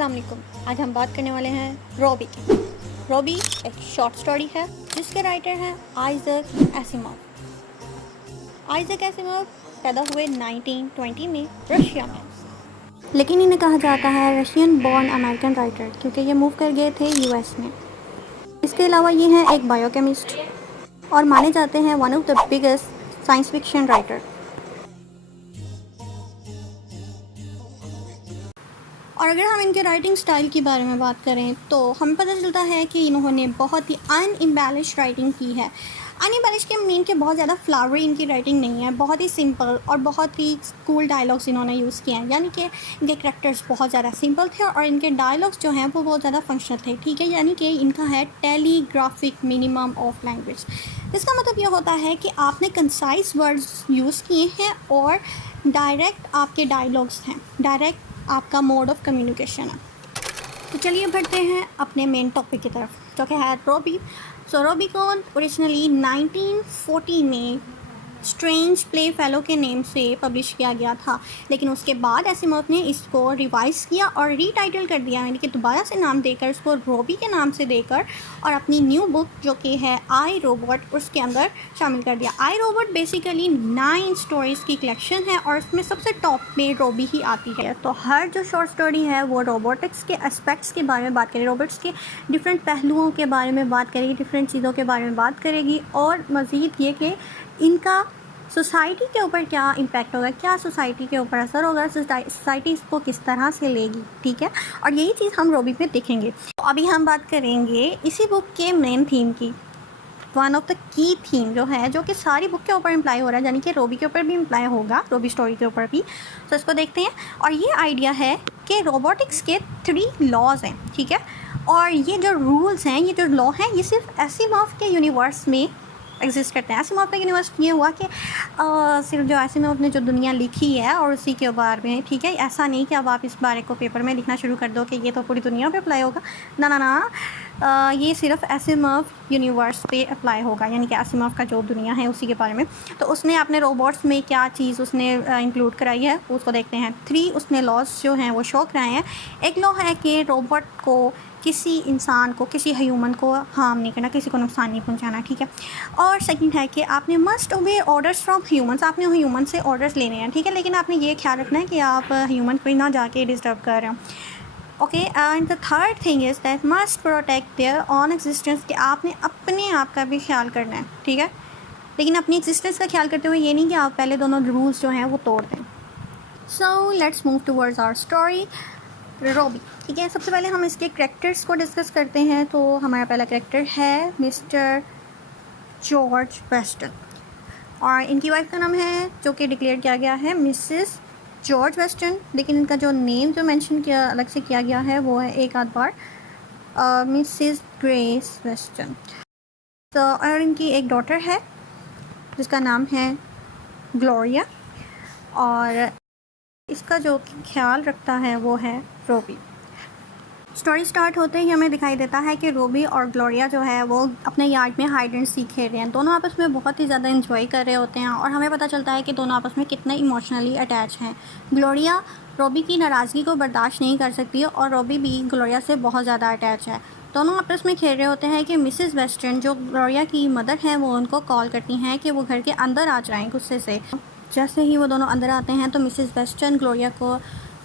अस्सलाम वालेकुम। आज हम बात करने वाले हैं रॉबी की। रॉबी एक शॉर्ट स्टोरी है जिसके राइटर हैं आइजैक एसिमोव। आइजैक एसिमोव पैदा हुए 1920 में रशिया में, लेकिन इन्हें कहा जाता है रशियन बॉर्न अमेरिकन राइटर क्योंकि ये मूव कर गए थे यूएस में। इसके अलावा ये हैं एक बायोकेमिस्ट और माने जाते हैं one of the biggest science fiction writer. और अगर हम इनके राइटिंग स्टाइल के बारे में बात करें तो हमें पता चलता है कि इन्होंने बहुत ही अनइम्बेलिश राइटिंग की है। अनइम्बेलिश के मीन के बहुत ज़्यादा फ्लावरी इनकी राइटिंग नहीं है, बहुत ही सिंपल और बहुत ही कूल डायलॉग्स इन्होंने यूज़ किए हैं, यानी कि इनके करैक्टर्स बहुत ज़्यादा सिंपल थे और इनके डायलॉग्स जो हैं वो बहुत ज़्यादा फंक्शनल थे। ठीक है, यानी कि इनका है टेलीग्राफिक मिनिमम ऑफ लैंग्वेज। इसका मतलब ये होता है कि आपने कंसाइज वर्ड्स यूज़ किए हैं और डायरेक्ट आपके डायलॉग्स हैं, डायरेक्ट आपका मोड ऑफ कम्युनिकेशन है। तो चलिए बढ़ते हैं अपने मेन टॉपिक की तरफ जो कि है रॉबी। रॉबी को ओरिजिनली 1940 में स्ट्रेंज प्ले फेलो के नेम से पब्लिश किया गया था, लेकिन उसके बाद एसिमोव ने इसको रिवाइज़ किया और रीटाइटल कर दिया, यानी कि दोबारा से नाम देकर इसको रॉबी के नाम से देकर और अपनी न्यू बुक जो कि है आई रोबोट उसके अंदर शामिल कर दिया। आई रोबोट बेसिकली 9 स्टोरीज़ की कलेक्शन है और इसमें सबसे टॉप में रॉबी ही आती है। तो हर जो शॉर्ट स्टोरी है वो रोबोटिक्स के एस्पेक्ट्स के बारे में बात करेगी, रोबोट्स के डिफरेंट पहलुओं के बारे में बात करेगी, डिफरेंट चीज़ों के बारे में बात करेगी और मज़ीद ये कि इनका सोसाइटी के ऊपर क्या इम्पैक्ट होगा, क्या सोसाइटी के ऊपर असर होगा, सोसाइटी इसको किस तरह से लेगी। ठीक है, और यही चीज़ हम रॉबी पे देखेंगे। तो अभी हम बात करेंगे इसी बुक के मेन थीम की। One of the key theme जो है, जो कि सारी बुक के ऊपर इम्प्लाई हो रहा है, यानी कि रॉबी के ऊपर भी इम्प्लाई होगा, रॉबी स्टोरी के ऊपर भी। तो इसको देखते हैं। और ये आइडिया है कि रोबोटिक्स के 3 लॉज हैं। ठीक है, और ये जो रूल्स हैं, ये जो लॉ हैं, ये सिर्फ एसिमोव के यूनिवर्स में एग्जिस्ट करते हैं। एसिमोव का यूनिवर्स ये हुआ कि सिर्फ जो एसिमोव ने जो दुनिया लिखी है और उसी के बारे में। ठीक है, ऐसा नहीं कि अब आप इस बारे को पेपर में लिखना शुरू कर दो कि ये तो पूरी दुनिया पे अप्लाई होगा। ना ना ना, ये सिर्फ एसिमोव यूनिवर्स पे अप्लाई होगा, यानी कि एसिमोव का जो दुनिया है उसी के बारे में। तो उसने अपने रोबोट्स में क्या चीज़ उसने इंक्लूड कराई है उसको देखते हैं। 3 उसने लॉज जो हैं वो शो कराए हैं। एक लॉ है कि रोबोट को किसी इंसान को, किसी ह्यूमन को हार्म नहीं करना, किसी को नुकसान नहीं पहुंचाना। ठीक है, और सेकंड है कि आपने मस्ट ओबे ऑर्डर्स फ्रॉम ह्यूमंस, आपने ह्यूमन से ऑर्डर्स लेने हैं। ठीक है, लेकिन आपने ये ख्याल रखना है कि आप ह्यूमन को ना जाके डिस्टर्ब कर रहे हो। Okay, and the third thing is that must protect their on existence, कि आपने अपने आप का भी ख्याल करना है। ठीक है, लेकिन अपनी एग्जिस्टेंस का ख्याल करते हुए ये नहीं कि आप पहले दोनों रूल्स जो हैं वो तोड़ दें। So let's move towards our story Robbie. ठीक है, सबसे पहले हम इसके करैक्टर्स को डिस्कस करते हैं। तो हमारा पहला करैक्टर है मिस्टर जॉर्ज वेस्टन और इनकी वाइफ का नाम है जो कि डिक्लेयर किया गया है मिसेस जॉर्ज वेस्टन, लेकिन इनका जो नेम जो मेंशन किया अलग से किया गया है वो है एक आध बार मिसेस ग्रेस वेस्टन। तो और इनकी एक डॉटर है जिसका नाम है ग्लोरिया और इसका जो ख्याल रखता है वो है रॉबी। स्टोरी स्टार्ट होते ही हमें दिखाई देता है कि रॉबी और ग्लोरिया जो है वो अपने यार्ड में हाइड एंड सीक खेल रहे हैं। दोनों आपस में बहुत ही ज़्यादा एंजॉय कर रहे होते हैं और हमें पता चलता है कि दोनों आपस में कितने इमोशनली अटैच हैं। ग्लोरिया रॉबी की नाराज़गी को बर्दाश्त नहीं कर सकती है और रॉबी भी ग्लोरिया से बहुत ज़्यादा अटैच है। दोनों आपस में खेल रहे होते हैं कि मिसेस वेस्टर्न जो ग्लोरिया की मदर हैं वो उनको कॉल करती हैं कि वो घर के अंदर आ जाएँ गुस्से से। जैसे ही वो दोनों अंदर आते हैं तो मिसेस वेस्टर्न ग्लोरिया को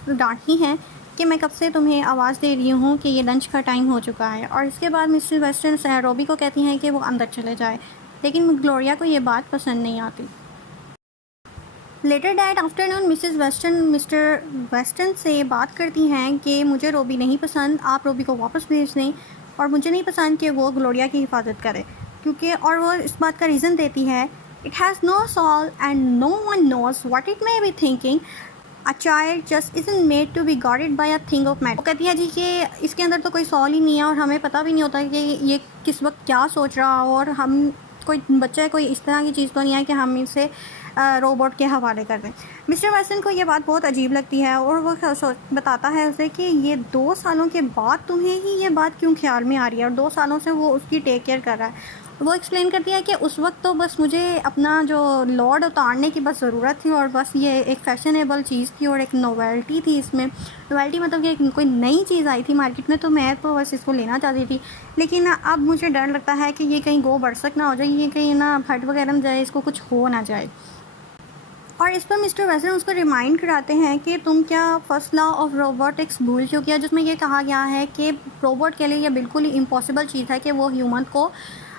डांटती हैं कि मैं कब से तुम्हें आवाज़ दे रही हूँ कि ये लंच का टाइम हो चुका है। और इसके बाद मिसेस वेस्टर्न रॉबी को कहती हैं कि वो अंदर चले जाए, लेकिन ग्लोरिया को ये बात पसंद नहीं आती। Later that afternoon missus Weston mister Weston से बात करती हैं कि मुझे रॉबी नहीं पसंद, आप रॉबी को वापस भेज दें और मुझे नहीं पसंद कि वो ग्लोरिया की हिफाजत करे, क्योंकि और वो इस बात का रीज़न देती है It has no soul and no one knows what it may be thinking. A child just isn't made to be guided by a thing of matter. वो कहती है जी कि इसके अंदर तो कोई सोल ही नहीं है और हमें पता भी नहीं होता कि ये किस वक्त क्या सोच रहा हो और हम कोई बच्चा है, कोई इस तरह की चीज़ तो नहीं है कि हम इसे रोबोट के हवाले कर दें। मिस्टर वेस्टन को ये बात बहुत अजीब लगती है और वो बताता है उसे कि ये 2 सालों के बाद तुम्हें ही ये बात क्यों ख्याल में आ रही है और 2 सालों से वो उसकी टेक केयर कर रहा है वो एक्सप्लेन करती है कि उस वक्त तो बस मुझे अपना जो लॉर्ड उतारने की बस ज़रूरत थी और बस ये एक फ़ैशनेबल चीज़ थी और एक नोवेल्टी थी इसमें। नोवेल्टी मतलब कि कोई नई चीज़ आई थी मार्केट में, तो मैं तो बस इसको लेना चाहती थी। लेकिन अब मुझे डर लगता है कि ये कहीं गो बरसक ना हो जाए, ये कहीं ना फट वगैरह ना जाए, इसको कुछ हो ना जाए। और इस पर मिस्टर वेस्टर्न उसको रिमाइंड कराते हैं कि तुम क्या फर्स्ट लॉ ऑफ रोबोटिक्स भूल चुकी है, जिसमें ये कहा गया है कि रोबोट के लिए ये बिल्कुल ही इम्पॉसिबल चीज़ है कि वो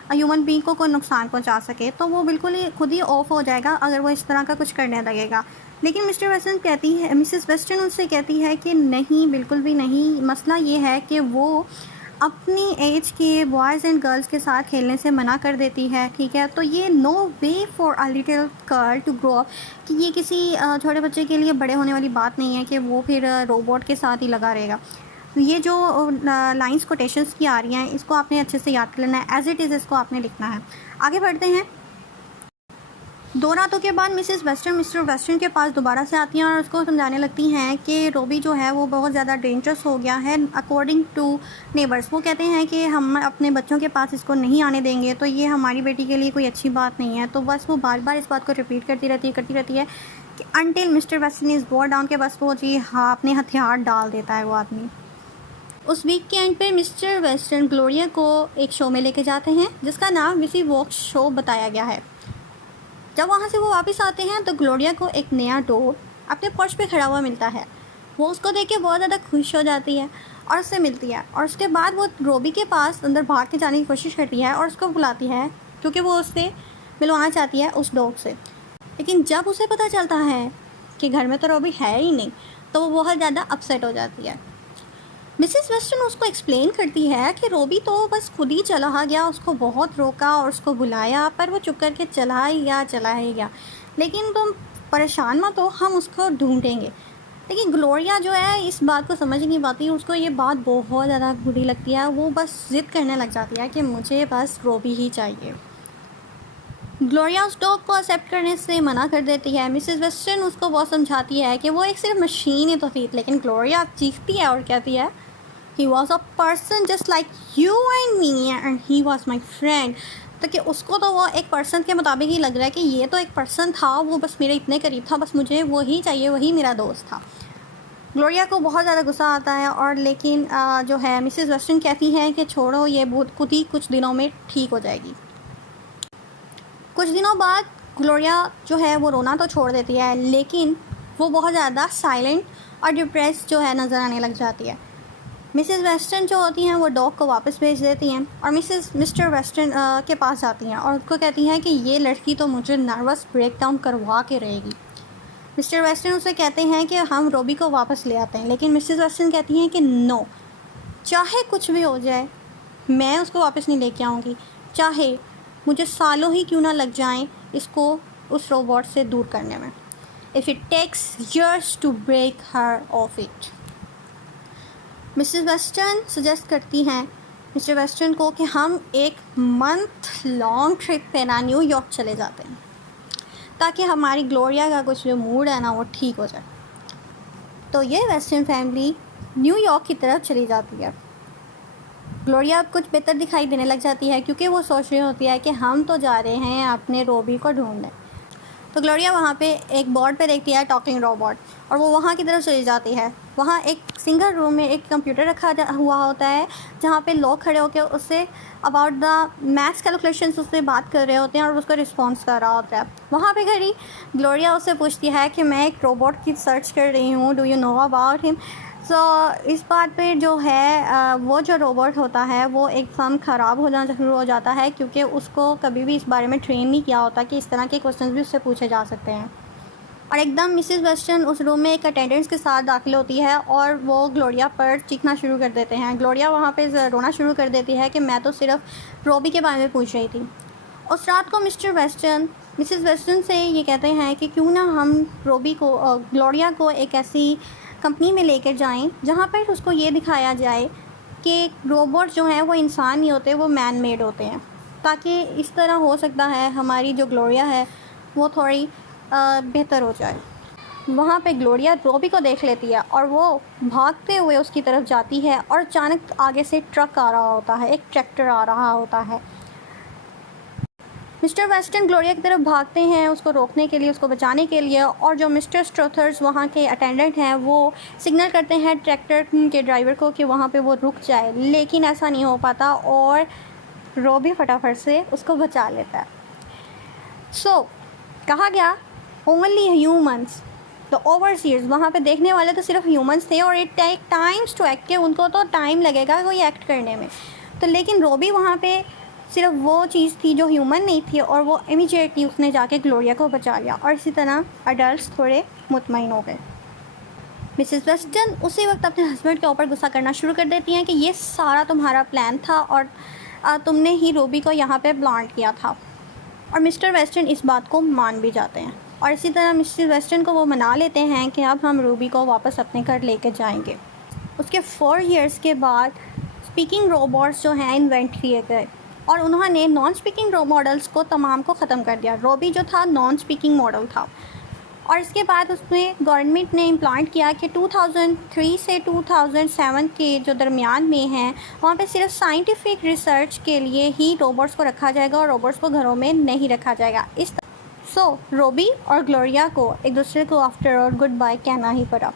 ह्यूमन बींग को कोई नुकसान पहुंचा सके। तो वो बिल्कुल ही खुद ही ऑफ हो जाएगा अगर वो इस तरह का कुछ करने लगेगा। लेकिन मिसेस वेस्टर्न उससे कहती है कि नहीं, बिल्कुल भी नहीं। मसला ये है कि वो अपनी एज के बॉयज़ एंड गर्ल्स के साथ खेलने से मना कर देती है, ठीक है। तो ये no way for a little girl to grow up, कि ये किसी छोटे बच्चे के लिए बड़े होने वाली बात नहीं है कि वो फिर रोबोट के साथ ही लगा रहेगा। ये जो लाइंस कोटेशंस की आ रही हैं, इसको आपने अच्छे से याद कर लेना है, एज इट इज़ इसको आपने लिखना है। आगे बढ़ते हैं। 2 रातों के बाद मिसेस वेस्टर्न मिस्टर वेस्टर्न के पास दोबारा से आती हैं और उसको समझाने लगती हैं कि रोबी जो है वो बहुत ज़्यादा डेंजरस हो गया है अकॉर्डिंग टू नेबर्स। वो कहते हैं कि हम अपने बच्चों के पास इसको नहीं आने देंगे, तो ये हमारी बेटी के लिए कोई अच्छी बात नहीं है। तो बस वो बार बार इस बात को रिपीट करती रहती है कि until mister western is bore down, के बस वो जी हाँ अपने हथियार डाल देता है वो आदमी। उस वीक के एंड पे मिस्टर वेस्टर्न ग्लोरिया को एक शो में लेके जाते हैं जिसका नाम विसी वॉक शो बताया गया है। जब वहाँ से वो वापस आते हैं तो ग्लोरिया को एक नया डॉग अपने पर्च पे खड़ा हुआ मिलता है। वो उसको देख के बहुत ज़्यादा खुश हो जाती है और उससे मिलती है, और उसके बाद वो रोबी के पास अंदर भाग के जाने की कोशिश करती है और उसको बुलाती है क्योंकि वो उससे मिलवाना चाहती है उस डॉग से। लेकिन जब उसे पता चलता है कि घर में तो रोबी है ही नहीं, तो वो बहुत ज़्यादा अपसेट हो जाती है। मिसेस वेस्टर्न उसको एक्सप्लेन करती है कि रोबी तो बस खुद ही चला गया, उसको बहुत रोका और उसको बुलाया, पर वो चुप करके चला ही गया। लेकिन तुम परेशान मत हो, हम उसको ढूंढेंगे। लेकिन ग्लोरिया जो है इस बात को समझ नहीं पाती, उसको ये बात बहुत ज़्यादा बुरी लगती है। वो बस ज़िद करने लग जाती है कि मुझे बस रोबी ही चाहिए। ग्लोरिया उस डॉग को एक्सेप्ट करने से मना कर देती है। मिसेस वेस्टर्न उसको बहुत समझाती है कि वो एक सिर्फ मशीन ही तो थी, लेकिन ग्लोरिया चीखती है और कहती है He was a person just like you and me and he was my friend। तो कि उसको तो वो एक पर्सन के मुताबिक ही लग रहा है कि ये तो एक पर्सन था, वो बस मेरे इतने करीब था, बस मुझे वही चाहिए, वही मेरा दोस्त था। ग्लोरिया को बहुत ज़्यादा गुस्सा आता है और लेकिन जो है मिसेस वेस्टर्न कहती है कि छोड़ो, ये खुद ही कुछ दिनों में ठीक हो जाएगी। कुछ दिनों बाद ग्लोरिया जो है वो रोना तो छोड़ देती है, लेकिन वो बहुत ज़्यादा साइलेंट और डिप्रेस जो है नज़र आने लग जाती है। मिसेस वेस्टर्न जो होती हैं वो डॉग को वापस भेज देती हैं और मिस्टर वेस्टर्न के पास जाती हैं और उसको कहती हैं कि ये लड़की तो मुझे नर्वस ब्रेकडाउन करवा के रहेगी। मिस्टर वेस्टर्न उसे कहते हैं कि हम रोबी को वापस ले आते हैं, लेकिन मिसेस वेस्टर्न कहती हैं कि नो, चाहे कुछ भी हो जाए मैं उसको वापस नहीं लेके आऊँगी, चाहे मुझे सालों ही क्यों ना लग जाएं इसको उस रोबोट से दूर करने में। If it takes years to break her off it. Missus Weston suggest करती हैं मिस्टर वेस्टर्न को कि हम एक मंथ लॉन्ग ट्रिप पे ना न्यूयॉर्क चले जाते हैं, ताकि हमारी ग्लोरिया का कुछ जो मूड है ना वो ठीक हो जाए। तो ये वेस्टर्न फैमिली न्यूयॉर्क की तरफ चली जाती है। ग्लोरिया कुछ बेहतर दिखाई देने लग जाती है क्योंकि वो सोच रही होती है कि हम तो जा रहे हैं अपने रोबी को ढूंढने। तो ग्लोरिया वहाँ पे एक बोर्ड पे देखती है टॉकिंग रोबोट और वो वहाँ की तरफ चली जाती है। वहाँ एक सिंगल रूम में एक कंप्यूटर रखा हुआ होता है जहाँ पे लोग खड़े होकर उससे अबाउट द मैथ्स कैलकुलेशंस उससे बात कर रहे होते हैं और उसका रिस्पॉन्स कर रहा होता है। वहाँ पे खड़ी ग्लोरिया उससे पूछती है कि मैं एक रोबोट की सर्च कर रही हूँ, do you know about him. So इस बात पे जो है वो जो रोबोट होता है वो एकदम ख़राब होना शुरू हो जाता है क्योंकि उसको कभी भी इस बारे में ट्रेन नहीं किया होता कि इस तरह के क्वेश्चंस भी उससे पूछे जा सकते हैं। और एकदम मिसेस वेस्टर्न उस रूम में एक अटेंडेंट्स के साथ दाखिल होती है और वो ग्लोरिया पर चीखना शुरू कर देते हैं। ग्लोरिया वहाँ पे रोना शुरू कर देती है कि मैं तो सिर्फ रोबी के बारे में पूछ रही थी। उस रात को मिसेस वेस्टर्न से ये कहते हैं कि क्यों ना हम ग्लोरिया को एक ऐसी कंपनी में लेकर जाएं जहाँ पर उसको ये दिखाया जाए कि रोबोट जो हैं वो इंसान नहीं होते, वो मैन मेड होते हैं, ताकि इस तरह हो सकता है हमारी जो ग्लोरिया है वो थोड़ी बेहतर हो जाए। वहाँ पे ग्लोरिया रोबी को देख लेती है और वो भागते हुए उसकी तरफ जाती है और अचानक आगे से ट्रक आ रहा होता है, एक ट्रैक्टर आ रहा होता है। मिस्टर वेस्टन ग्लोरिया की तरफ भागते हैं उसको रोकने के लिए, उसको बचाने के लिए, और जो मिस्टर स्ट्रोथर्स वहाँ के अटेंडेंट हैं वो सिग्नल करते हैं ट्रैक्टर के ड्राइवर को कि वहाँ पे वो रुक जाए, लेकिन ऐसा नहीं हो पाता और रॉबी फटाफट से उसको बचा लेता है। कहा गया ओनली ह्यूमंस, द ओवरसीयर्स, वहाँ पे देखने वाले तो सिर्फ ह्यूमंस थे और it take times to act, के उनको तो टाइम लगेगा कोई एक्ट करने में। तो लेकिन रॉबी वहाँ पे सिर्फ वो चीज़ थी जो ह्यूमन नहीं थी और वो इमीडिएटली उसने जाके ग्लोरिया को बचा लिया और इसी तरह अडल्ट्स थोड़े मुतमईन हो गए। मिसेस वेस्टन उसी वक्त अपने हस्बैंड के ऊपर गुस्सा करना शुरू कर देती हैं कि ये सारा तुम्हारा प्लान था और तुमने ही रॉबी को यहाँ पे प्लांट किया था, और मिस्टर वेस्टन इस बात को मान भी जाते हैं और इसी तरह मिसेस वेस्टन को वो मना लेते हैं कि अब हम रूबी को वापस अपने घर लेके जाएंगे। उसके 4 इयर्स के बाद स्पीकिंग रोबोट्स जो हैं इन्वेंट किए गए और उन्होंने नॉन स्पीकिंग मॉडल्स को तमाम को ख़त्म कर दिया। रॉबी जो था नॉन स्पीकिंग मॉडल था और इसके बाद उसमें गवर्नमेंट ने इम्प्लांट किया कि 2003 से 2007 के जो दरमियान में हैं वहाँ पे सिर्फ साइंटिफिक रिसर्च के लिए ही रोबोट्स को रखा जाएगा और रोबोट्स को घरों में नहीं रखा जाएगा। रॉबी और ग्लोरिया को एक दूसरे को आफ्टर ऑल गुड बाय कहना ही पड़ा।